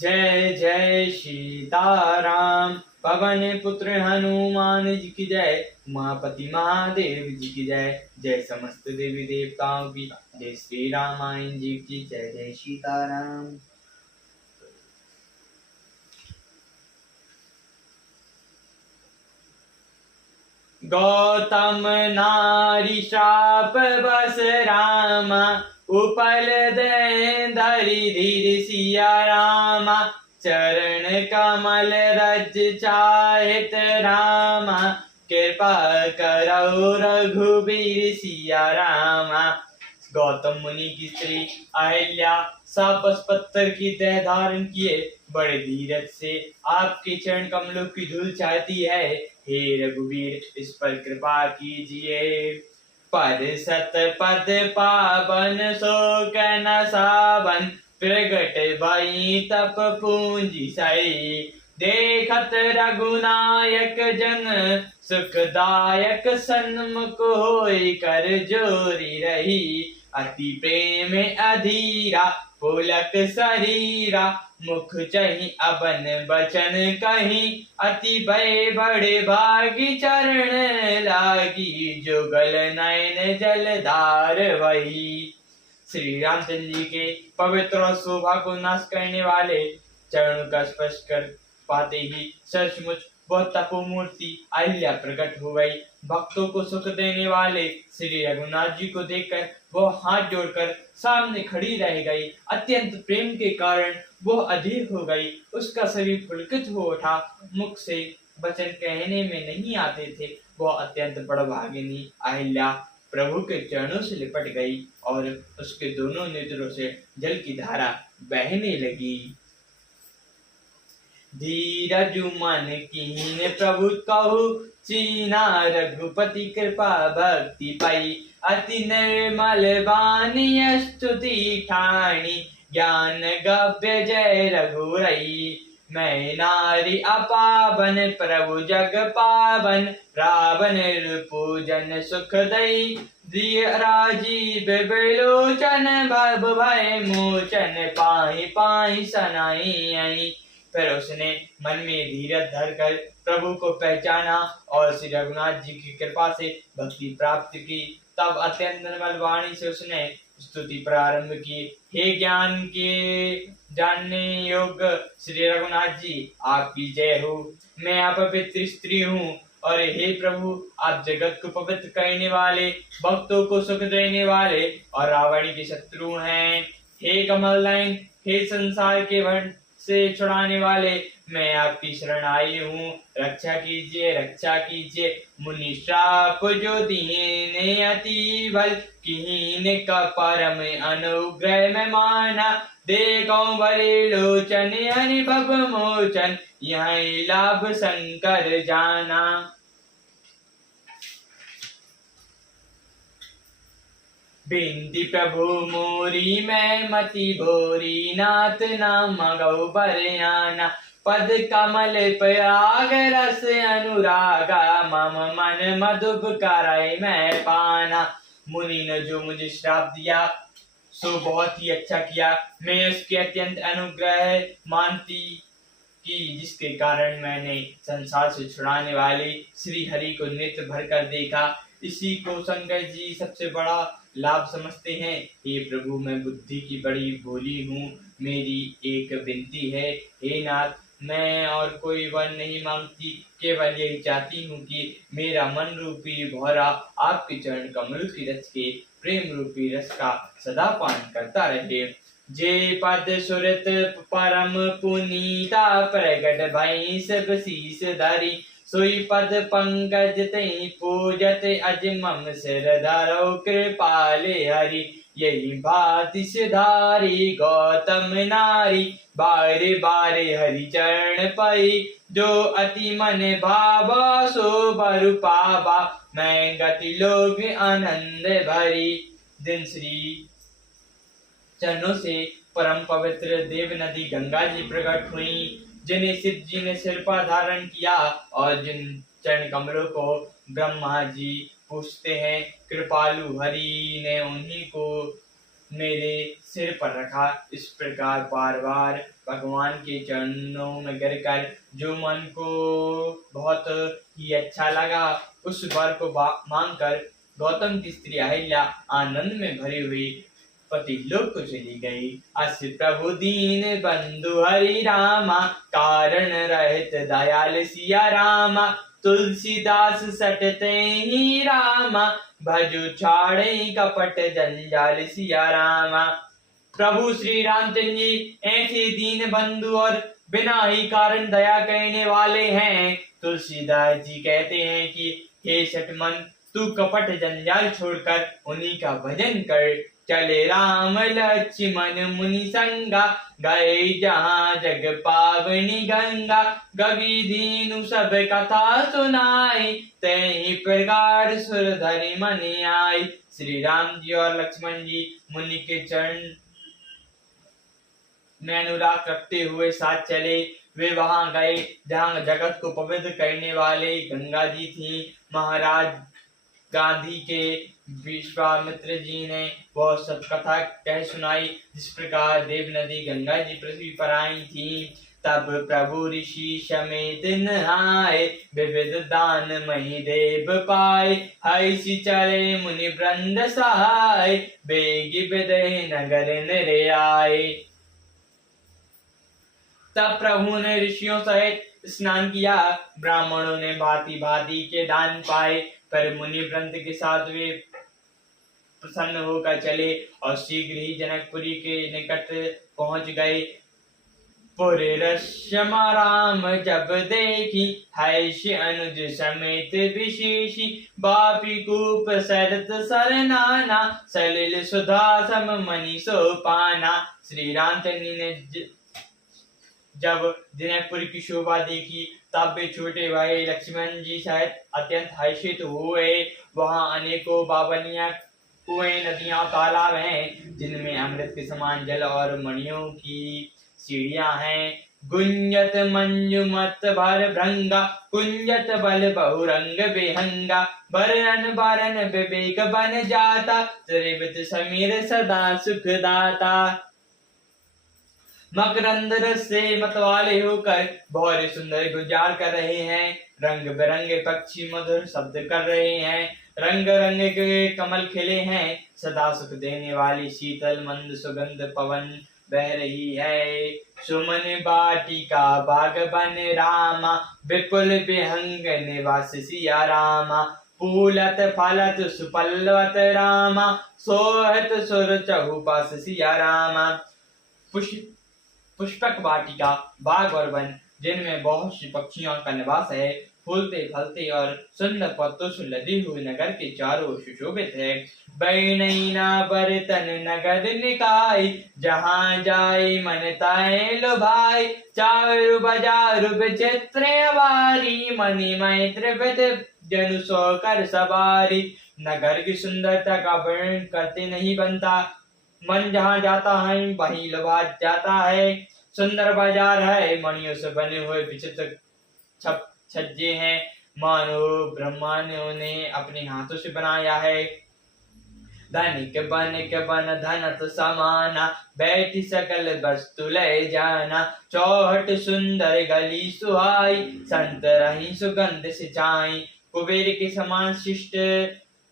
जय जय सीताराम। पवन पुत्र हनुमान जी की जय। उमापति महादेव जी की जय। जय समस्त देवी देवताओं की जय। श्री रामायण जी की जय। जय सीताराम। गौतम नारी श्राप बस रामा। उपल दे धरि धीर सिया रामा। चरण कमल रज चारित रामा। कृपा करौ रघुबीर सिया रामा। गौतम मुनि की स्त्री अहिल्या सापस पत्थर की देह धारण किए बड़े धीरज से आपके चरण कमलों की धूल चाहती है। हे रघुवीर, इस पर कृपा कीजिए। पद सत पद पावन सो न सावन। प्रगट भई तप पूंजी सई। देखत रघुनायक जन सुखदायक। सन्मुख होई कर जोरी रही। अति प्रेम अधीरा पुलक शरीरा। मुख चही अबन बचन कहीं। अति भय बड़े भागी चरण लागी। जुगल नयन जलधार वही। श्री रामचंद्र जी के पवित्र और शोभा को नाश करने वाले चरणों का स्पर्श कर पाते ही सचमुच वह तपोमूर्ति अहिल्या प्रकट हो गई। भक्तों को सुख देने वाले श्री रघुनाथ जी को देखकर वह हाथ जोड़कर सामने खड़ी रह गई। अत्यंत प्रेम के कारण वह अधीर हो गई। उसका शरीर पुलकित हो उठा। मुख से वचन कहने में नहीं आते थे। वह अत्यंत बड़भागिनी अहिल्या प्रभु के चरणों से लिपट गई और उसके दोनों नेत्रों से जल की धारा बहने लगी। धीरज मन कीन प्रभु कहु। चीना रघुपति कृपा भक्ति पाई। अति निर्मल बानी स्तुति ठानी। ज्ञान गव्य जय रघुरई। मैं नारी अपावन प्रभु जग पावन। रावण पूजन सुख दई। दिय राजीव बिलोचन। भव भय मोचन पाहि पाहि सनाई आई। फिर उसने मन में धीरज धरकर प्रभु को पहचाना और श्री रघुनाथ जी की कृपा से भक्ति प्राप्त की। तब अत्यंत निर्मल वाणी से उसने स्तुति प्रारंभ की। हे ज्ञान के जानने योग्य श्री रघुनाथ जी, आपकी जय हो। मैं अपवित्र स्त्री हूँ और हे प्रभु, आप जगत को पवित्र करने वाले, भक्तों को सुख देने वाले और रावण के शत्रु हैं। हे कमल नयन, हे संसार के वर्ण से छुड़ाने वाले, मैं आपकी शरण आई हूँ। रक्षा कीजिए, रक्षा कीजिए। मुनि श्राप जो दीने अति बल। कीन का परम अनुग्रह में माना। देखो बड़े लोचन अनुभव मोचन। यही लाभ शंकर जाना। बिंदी प्रभु मोरी मैं मति भोरी। नाथ नाम गौ बरयाना। पद कमल पराग रस अनुरागा। मम मन मधुप कराई मैं पाना। मुनि ने जो मुझे श्राप दिया सो बहुत ही अच्छा किया। मैं उसके अत्यंत अनुग्रह मानती कि जिसके कारण मैंने संसार से छुड़ाने वाले श्री हरि को नेत्र भरकर देखा। इसी को शंकर जी सबसे बड़ा लाभ समझते हैं। हे प्रभु, मैं बुद्धि की बड़ी भोली हूँ। मेरी एक विनती है, हे नाथ, मैं और कोई वर नहीं मांगती, केवल यही चाहती हूँ कि मेरा मन रूपी भौरा आपके चरण कमल की रस के प्रेम रूपी रस का सदा पान करता रहे। जे पद सुरत परम पुनीता। प्रगट भई सब शीस धरी। सोई पद पंकज तई पूजत। अज मम सिर धरौ कृपाले हरि। यही भांति सिधारी गौतम नारी। बारे बारे हरि चरण पई। जो अति मन भावा सो बरु पावा। मैं गति लोग आनंद भरी। दिन श्री चरणों से परम पवित्र देव नदी गंगा जी प्रकट हुई, जिन्हें शिव जी ने सिर पर धारण किया और जिन चरण कमलों को ब्रह्मा जी पूछते हैं। कृपालु हरि ने उन्हीं को मेरे सिर पर रखा। इस प्रकार बार बार भगवान के चरणों में गिरकर जो मन को बहुत ही अच्छा लगा, उस वर को मांगकर गौतम की स्त्री अहिल्या आनंद में भरी हुई पति लोक को चली गई। अस प्रभु दीन बंधु हरि रामा, कारण रहित दयाल सिया रामा, तुलसीदास सटते ही रामा, भजु छाड़े कपट जंजाल सिया रामा। प्रभु श्री रामचंद्र जी ऐसे दीन बंधु और बिना ही कारण दया करने वाले हैं। तुलसीदास जी कहते हैं कि हे सटमन, तू कपट जंजाल छोड़कर उन्हीं का भजन कर। चले राम लक्ष्मण मुनि संगा, गए जहाँ जग पावनी गंगा, गवि दीनु सब कथा सुनाई, तहि प्रकार सुर धरि मन आई। श्री राम जी और लक्ष्मण जी मुनि के चरण में अनुराग रखते हुए साथ चले। वे वहां गए जहां जगत को पवित्र करने वाले गंगा जी थी। महाराज गांधी के विश्वामित्र जी ने बहुत सत्कथा कह सुनाई, जिस प्रकार देव नदी गंगा जी पृथ्वी पर आई थी। तब प्रभु ऋषि समेत नहाए, विविध दान मही देव पाए, हईसी चले मुनि वृंद सहाय, बेगी विदय नगर निरे आए। तब प्रभु ने ऋषियों सहित स्नान किया। ब्राह्मणों ने भांति भांति के दान पाए, पर मुनि वृंद के साथ वे प्रसन्न होकर चले और शीघ्र ही जनकपुरी के निकट पहुंच गए। पुरे रश्यमा राम जब देखी, हर्ष अनुज समेत विशेषी, बापी कूप सरत सरनाना, सलिल सुधा सम मणि सोपाना। श्री रामचंद्र ने जब जनकपुर की शोभा देखी, तब वे छोटे भाई लक्ष्मण जी सहित अत्यंत हर्षित हुए। वहां अनेकों बावनियां, कुएं, नदियां, तालाब हैं, जिनमें अमृत के समान जल और मणियों की सीढ़ियां हैं। गुंजत मंजुमत भर भृंगा, कुंजत बल बहुरंग बेहंगा, बरन बरन विवेक बन जाता, त्रिविध समीर सदा सुखदाता। मकरंद रस से मतवाले होकर बहुत सुंदर गुजार कर रहे हैं। रंग बिरंगे पक्षी मधुर शब्द कर रहे हैं। रंग रंग के कमल खिले हैं। सदा सुख देने वाली शीतल मंद सुगंध पवन बह रही है। सुमन बाटिका बाग बन रामा, विपुल विहंग निवास सिया रामा, फूलत फलत सुपल्लवत रामा, सोहत सुर चहुपास सिया रामा। पुष्पक वाटिका, बाग और वन, जिनमें बहुत सी पक्षियों का निवास है, फूलते फलते और सुंदर पत्तों से लदी हुई नगर के चारों ओर सुशोभित है। बैनैना बरतन नगर निकाय, जहाँ जाए मन ताए लुभाए, चारु बाजारु विचित्र अवारी, मणि मैत्र विद जनु सो कर सवारी। नगर की सुंदरता का वर्णन करते नहीं बनता। मन जहाँ जाता है वहीं लुभा जाता है। सुंदर बाजार है, मणियों से बने हुए विचित्र छज्जे हैं, मानो ब्रह्मा ने उन्हें अपने हाथों से बनाया है। धनिक बनिक बन धनत समाना, बैठी सकल वस्तु ले जाना, चौहट सुंदर गली सुहाई, संत रही सुगंध सिंचाई। कुबेर के समान शिष्ट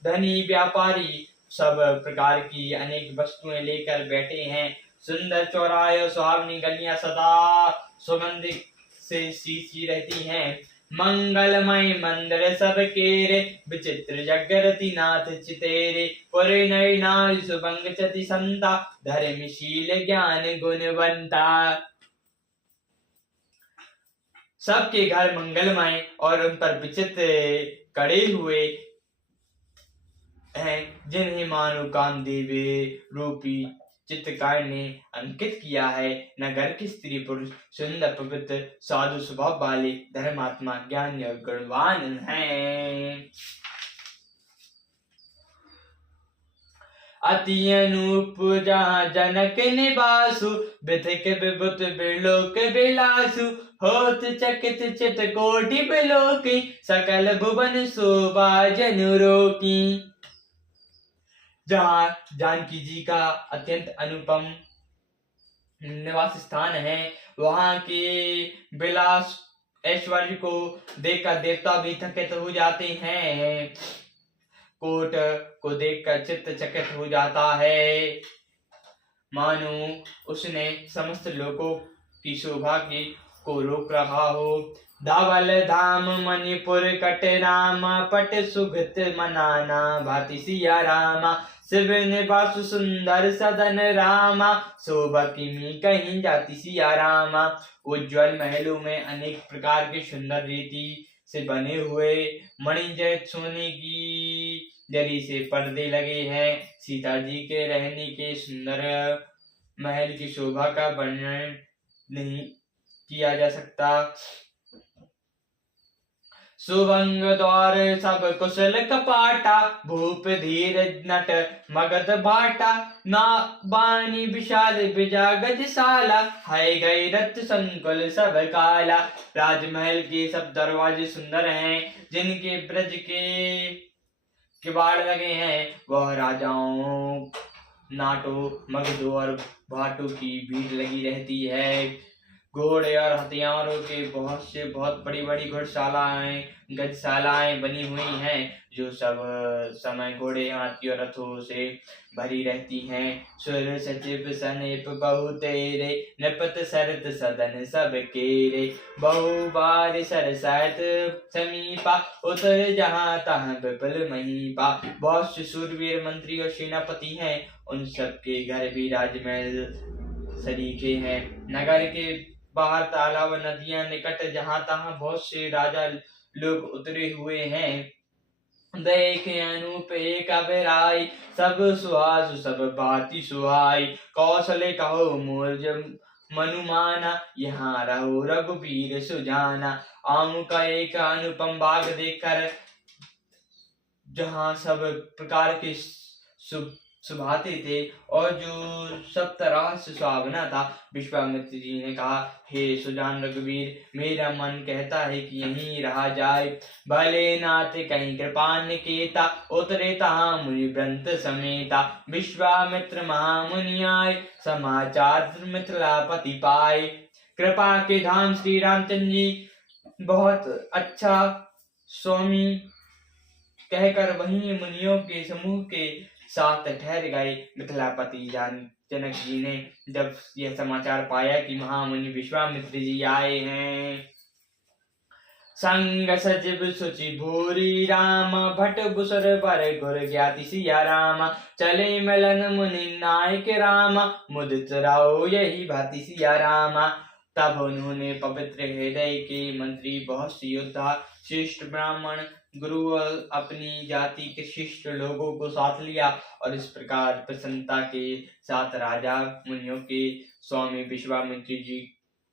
धनी व्यापारी सब प्रकार की अनेक वस्तुएं लेकर बैठे हैं। सुंदर चौराहे, सुहावनी गलियां सदा सुगंधित से सींची रहती हैं। मंगलमय मंदिर सब केरे, विचित्र जगरति नाथ चितेरे, पुरे नई नारी सुभंग चति संता, धर्मशील ज्ञान गुणवंता। सबके घर मंगलमय और उन पर विचित्र कड़े हुए हैं, जिन्हें मानो कामदेव रूपी चित्रकार ने अंकित किया है। नगर की स्त्री पुरुष सुंदर पवित्र साधु स्वभाव वाले धर्मात्मा ज्ञानी और गुणवान हैं। अति अनूप जहाँ जनक निवासु, विधिक विभुत बिलोक बिलासु, होत चकित चित कोटि बिलोकी, सकल भुवन शोभा जनु रोकी। जहाँ जानकी जी का अत्यंत अनुपम निवास स्थान है। वहाँ के विलास ऐश्वर्य को देखकर देवता भी थकित हो जाते हैं। कोट को देखकर चित्त चकित हो जाता है, मानो उसने समस्त लोगों की शोभा को रोक रहा हो। धवल धाम मणिपुर कट राम, पट सुगत मनाना भाति सिया रामा। शिव निवास सुंदर सदन रामा, शोभा किमी कहीं जाति सिया रामा। उज्ज्वल महलों में अनेक प्रकार के सुंदर रीति से बने हुए मणिजय सोने की जरी से पर्दे लगे हैं। सीता जी के रहने के सुंदर महल की शोभा का वर्णन नहीं किया जा सकता। सुभंग द्वार सब कुशल कपाटा, भूप धीर नट मगध भाटा। ना बानी विशाल विजा गजशाला, है गई रथ संकुल सब काला। राजमहल के सब दरवाजे सुंदर हैं, जिनके ब्रज के किवाड़ लगे हैं। वह राजाओं, नाटों, मगधों और भाटों की भीड़ लगी रहती है। घोड़े और हथियारों के बहुत बड़ी बड़ी घुड़शालाएं, गजशालाएं बनी हुई हैं, जो सब समय घोड़े, हाथी और रथों से भरी रहती हैं। सुर सचिव सनेप बहु तेरे, नृपत सरत सदन सब केरे। बहु बार सरसत समीपा, उतर जहाँ तहाँ विपुल महीपा। बहुत से शूरवीर मंत्री और सेनापति हैं, उन सब के घर भी राजमहल सरीखे हैं। नगर के बाहर तालाब, नदियां निकट, जहां तहां बहुत से राजा लोग उतरे हुए हैं। देखे अनूप एक अबराई, सब सुहास सब भांति सुहाई। कौशले कहो मूर्ज मनुमाना, यहाँ रहो रघुबीर सुजाना। आम का एक अनुपम बाग देखकर जहाँ सब प्रकार के सुभाते थे और जो सब तरह से सुहावना था, विश्वामित्र जी ने कहा, हे सुजान रघुवीर, मेरा मन कहता है कि यहीं रहा जाए। भले नाथ कहीं कृपा निकेता, उतरे तहाँ मुनि व्रत समेता। विश्वामित्र महामुनि आए, समाचार मिथिलापति पाए। कृपा के धाम श्री रामचंद्र जी बहुत अच्छा स्वामी कहकर वहीं मुनियों के समूह के साथ ठहर गए। मिथिलापति जनक जी ने जब यह समाचार पाया कि महामुनि विश्वामित्र जी आए हैं, संग सचिव सुचि भूरी राम, भट बुसर पर गुर ज्ञाति सिया राम। चले मिलन मुनि नायक राम, मुदित राओ यही भाति सिया राम। तब उन्होंने पवित्र हृदय के मंत्री, बहुत से योद्धा, श्रेष्ठ ब्राह्मण, गुरु और अपनी जाति के शिष्ट लोगों को साथ लिया और इस प्रकार प्रसन्नता के साथ राजा मुनियों के स्वामी विश्वामित्र जी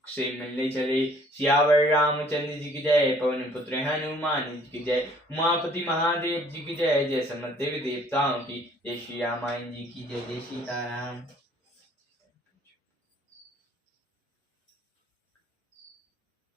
से मिलने चले। सियावर रामचंद्र जी की जय, पवन पुत्र हनुमान जी की जय, उमापति महादेव जी की जय, जय समस्त देवी देवताओं की जय, श्री रामायण जी की जय, जय सीताराम।